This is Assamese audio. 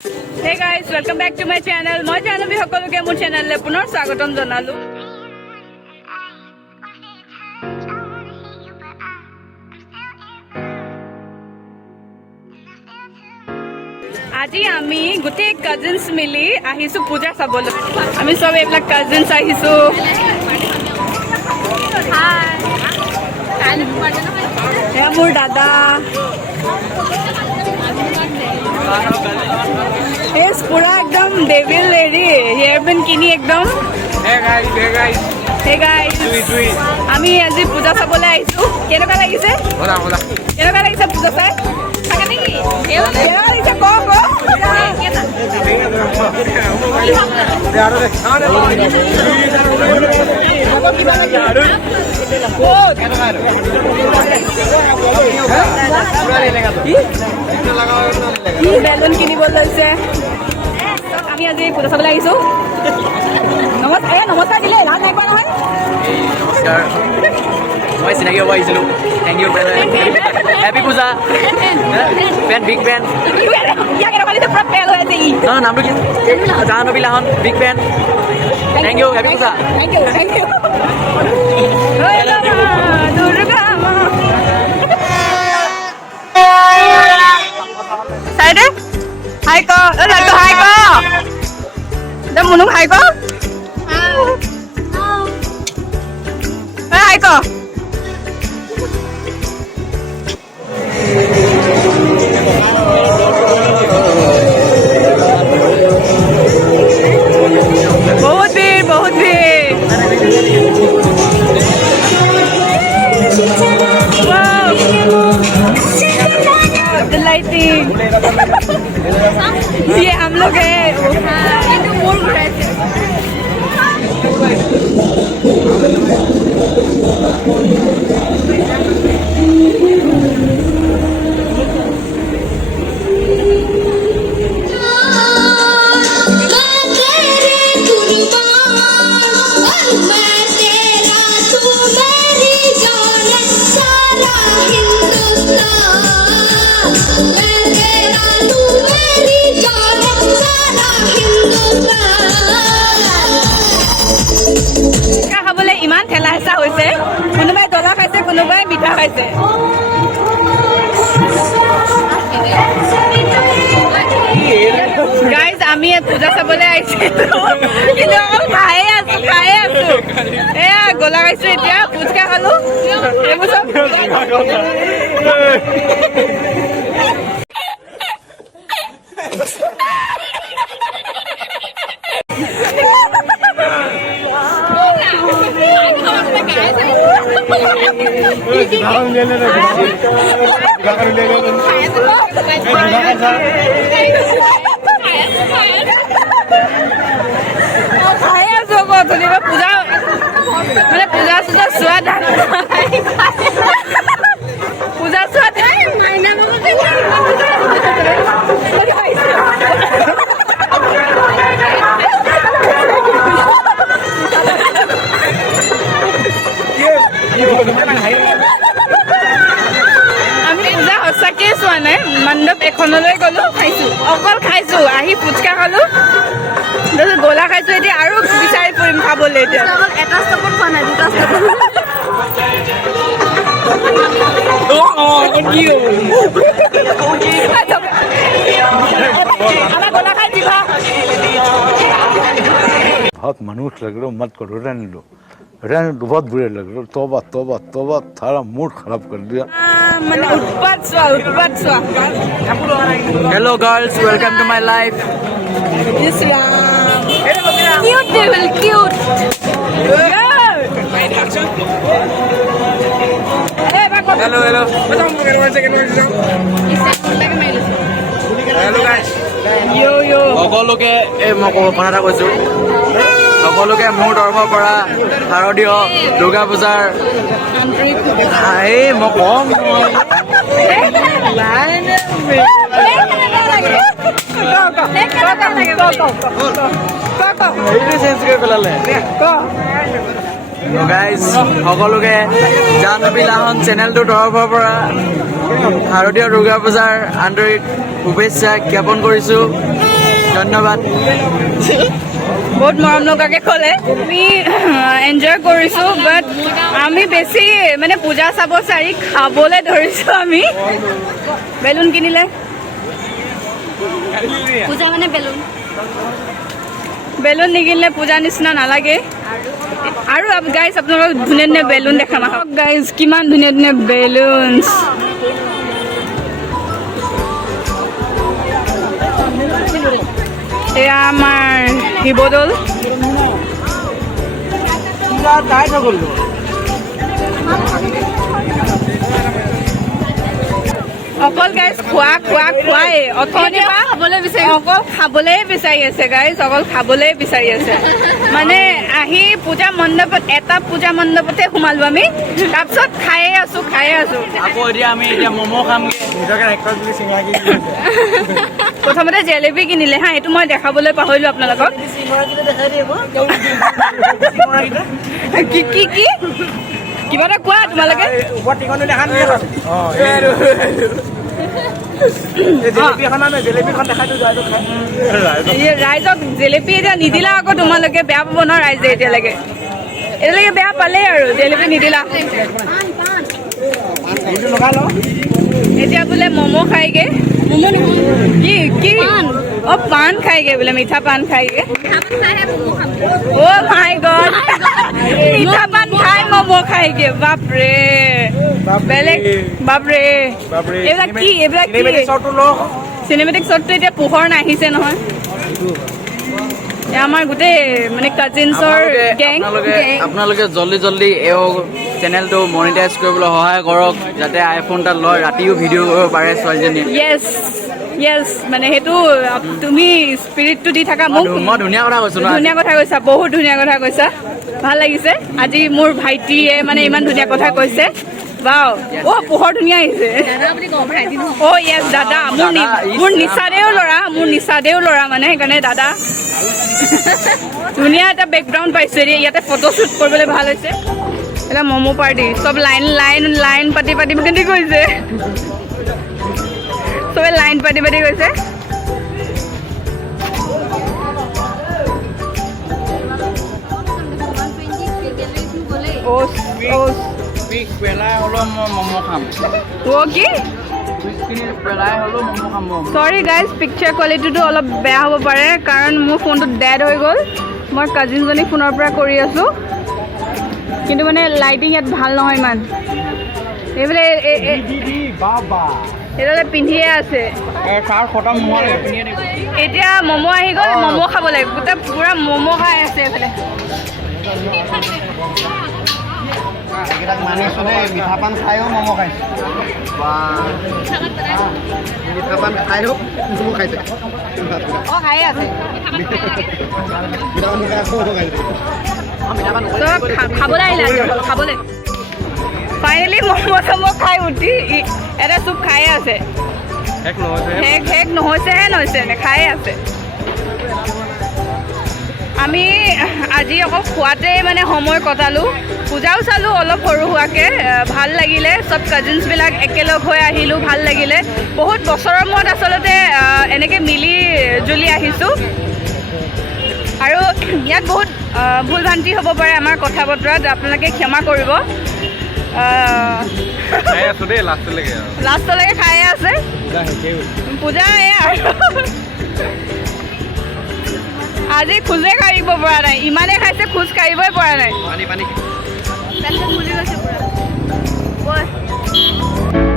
Hey guys, welcome back to my channel. My channel bi সকলোকে মোৰ চেনেললে পুনৰ স্বাগতম জনালো। আজি আমি গোটেই কাজিনছ মিলি আহিছো পূজা চাবলৈ। আমি সব এইবিলাক কাজিনছ আহিছো। হাই। মোৰ দাদা। Yes, pura ekdom devil lady. Hair band kini ekdom. Hey guys. Hey guys. Sweet. Ami aji puja sabole aisu. Keneকা lagise? Hola. Keneka lagise puja sai? Thaka neki? Keneka lagise ko. Balloon কিনিব লৈছে আমি আজি পূজা চাবলৈ আহিছো নমস্কাৰ দিলে লাভ নাই পোৱা নহয় নমস্কাৰ মই চিনাকি হ'ব আহিছিলোঁ thank you happy Puja pen big pen নামটো কি জাহ্নবী লাহন big pen thank you happy Puja thank you Durga মা চাইডে হাই ক লাড্ডু হাই ক দে মুনুক হাই ক হাই ক বহুত ভিৰ The lighting. ये हम लोग है খাবলৈ ইমান ঠেলা হেঁচা হৈছে কোনোবাই দলা খাইছে কোনোবাই মিঠা খাইছে গাইজ আমি পূজা চাবলৈ আহিছিলো কিন্তু অকল খায়ে আছো এয়া গলা খাইছো এতিয়া ফুচকা খালো এইবোৰ চব পূজা মানে পূজা চোৱা পূজা চোৱা আমি পূজা সঁচাকে চোৱা নাই মণ্ডপ এখনলৈ গলো অকল খাইছো আহি ফুচকা খালো তাৰপিছত গোলা খাইছো এতিয়া আৰু বিচাৰি ফুৰিম খাবলৈ এতিয়া এটা ষ্টপত খোৱা নাই দুটা ষ্টপত बहुत मनुष्य लग रहे हो मत करो रहने दो बहुत बुरे लग रहे हो तौबा थारा मूड खराब कर दिया মানে উৎপাত চোৱা hello' girls welcome to my life cute devil cute hello' সকলোকে মই কথা এটা কৈছোঁ সকলোকে মোৰ তৰফৰ পৰা শাৰদীয় দুৰ্গা পূজাৰ মই কম চেঞ্জ কৰি পেলালে গাইজ সকলোকে জাহ্নবী লাহন চেনেলটোৰ তৰফৰ পৰা শাৰদীয় দুৰ্গা পূজাৰ আন্তৰিক শুভেচ্ছা জ্ঞাপন কৰিছোঁ। ধন্যবাদ বহুত মৰম লগাকে ক'লে আমি এনজয় কৰিছোঁ বাট আমি বেছি মানে পূজা চাব চাৰি খাবলৈ ধৰিছোঁ আমি বেলুন কিনিলে পূজা মানে বেলুন বেলুন নিকিনিলে পূজা নিচিনা নালাগে আৰু গাইজ আপোনালোকক ধুনীয়া ধুনীয়া বেলুন দেখাম আহক গাইজ কিমান ধুনীয়া ধুনীয়া বেলুনছ এয়া আমাৰ শিৱদৌল অকল গাইজ খোৱাই অথনিৰ পৰা খাবলৈ বিচাৰি অকল খাবলৈয়ে বিচাৰি আছে গাইজ অকল খাবলৈয়ে বিচাৰি আছে মানে আহি পূজা মণ্ডপত এটা পূজা মণ্ডপতে সোমালো আমি তাৰপিছত খায়ে আছো আকৌ এতিয়া আমি এতিয়া ম'ম' খামগে প্ৰথমতে জেলেপি কিনিলে হা এইটো মই দেখাবলৈ পাহৰিলো আপোনালোকক কি কি কি কিবা এটা কোৱা তোমালোকে ৰাইজক জেলেপি এতিয়া নিদিলা আকৌ তোমালোকে বেয়া পাব ন ৰাইজে এতিয়ালৈকে বেয়া পালেই আৰু জেলেপি নিদিলা এতিয়া বোলে ম'ম' খাইগে কি কি অ পাণ খাইগে বোলে মিঠা পাণ খাইগে অ' মাই গড মিঠা পাণ খাই ম'ম' খাইগে বাপৰে বেলেগ বাপৰে এইবিলাক কি চিনেমেটিক শ্বটটো এতিয়া পোহৰ নাহিছে নহয় আমাৰ গোটেই মানে কাজিনছৰ গেং আপোনালোকে জল্দি এই চেনেলটো মনিটাইজ কৰিবলৈ সহায় কৰক যাতে আইফোন এটা লয় ৰাতিও ভিডিঅ' কৰিব পাৰে ছোৱালীজনীয়ে য়েছ মানে সেইটো তুমি স্পিৰিটটো দি থাকা মোক মই ধুনীয়া কথা কৈছো ন ধুনীয়া কথা কৈছা বহুত ধুনীয়া কথা কৈছা ভাল লাগিছে আজি মোৰ ভাইটিয়ে মানে ইমান ধুনীয়া কথা কৈছে বাও অ' পোহৰ ধুনীয়া আহিছে অ' য়েছ দাদা মোৰ নিচাদেও ল'ৰা মানে সেইকাৰণে দাদা ধুনীয়া এটা বেকগ্ৰাউণ্ড পাইছোঁ ইয়াতে ফটোশ্বুট কৰিবলৈ ভাল হৈছে এটা ম'ম' পাৰ্টি চব লাইন পাতি কেনে গৈছে চবে লাইন পাতি গৈছে পেলাই হ'লেও মই ম'ম' খাম কি পেলাই হ'লেও ম'ম' খাম চৰি গাইজ পিকচাৰ কোৱালিটিটো অলপ বেয়া হ'ব পাৰে কাৰণ মোৰ ফোনটো ডেড হৈ গ'ল মই কাজিনজনী ফোনৰ পৰা কৰি আছোঁ কিন্তু মানে লাইটিং ইয়াত ভাল নহয় ইমান এইফালে এইডালে পিন্ধিয়ে আছে এতিয়া ম'ম' আহি গ'ল ম'ম' খাব লাগিব গোটেই পূৰা ম'ম' খাই আছে এইফালে মানিছো দেই মিঠা পান খায়ো ম'ম' খাইছে মিঠা পান খায়ো ম'ম' খাইছে অঁ খায়ে আছে খাবলৈ আহিলে খাবলৈ ফাইনেলি ম'ম' খাই উঠি এটা চুপ খায়ে আছে শেষ নহৈছে খায়ে আছে আমি আজি অকল খোৱাতে মানে সময় কটালোঁ পূজাও চালোঁ অলপ সৰু সুৰাকৈ ভাল লাগিলে চব কাজিনছবিলাক একেলগ হৈ আহিলোঁ ভাল লাগিলে বহুত বছৰৰ মূৰত আচলতে এনেকৈ মিলি জুলি আহিছোঁ আৰু ইয়াত বহুত ভুল ভ্ৰান্তি হ'ব পাৰে আমাৰ কথা বতৰাত আপোনালোকে ক্ষমা কৰিব লাষ্টলৈকে খায়ে আছে পূজা আজি খোজে কাঢ়িব পৰা নাই ইমানে খাইছে খোজ কাঢ়িবই পৰা নাই পানী পেটটো ফুলি গৈছে পুৰা